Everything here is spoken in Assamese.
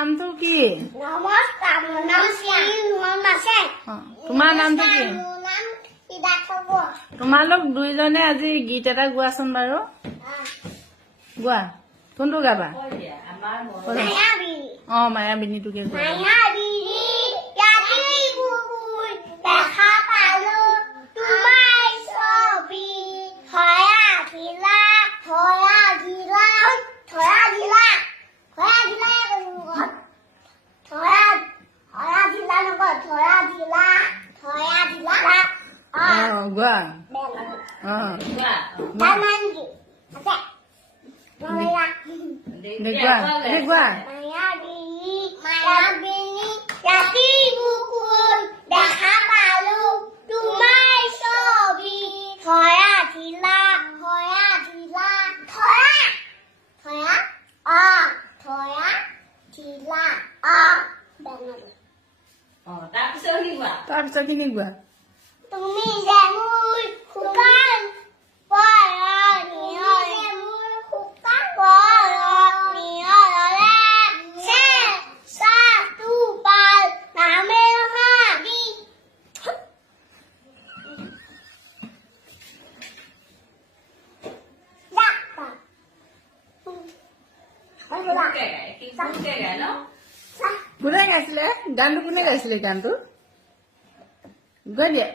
নামটো কি? নমস্কাৰ, মোৰ নাম শ্ৰীমন আছে। তোমাৰ নামটো কি? মোৰ নাম সিদ্ধাৰ্থ। তোমালোক দুইজনে আজি গীত এটা গোৱাচোন বাৰু। গোৱা। কোনটো গাবা? মায়াবী মায়াবিনীটোকে গোৱা। মায়াবিনী ৰাতি বুকুৰ দেখা পালো তোমাৰ ছবি। ধৰা ধিলা ধৰা ধিলা ধৰা ধিলা ধৰা ধিলা ধৰা ধৰা ধিলা নকয় ধৰা ধিলা ধৰা ধিলা গোৱা। তামানজি আছে নয়া গোৱা। মায়াবিনী মায়াবিনী ৰাতি বুকুৰ দেখা পালো তোমাৰ ছবি। ধৰা ধিলা ধৰা ধিলা ধৰা ধৰা ধৰা ধিলা তাৰপিছত খিনি গোৱা। তুমি যে মোৰ শুকান কোনে গাইছিলে গানটো? কোনে গাইছিলে গানটো? গোৱা দিয়া।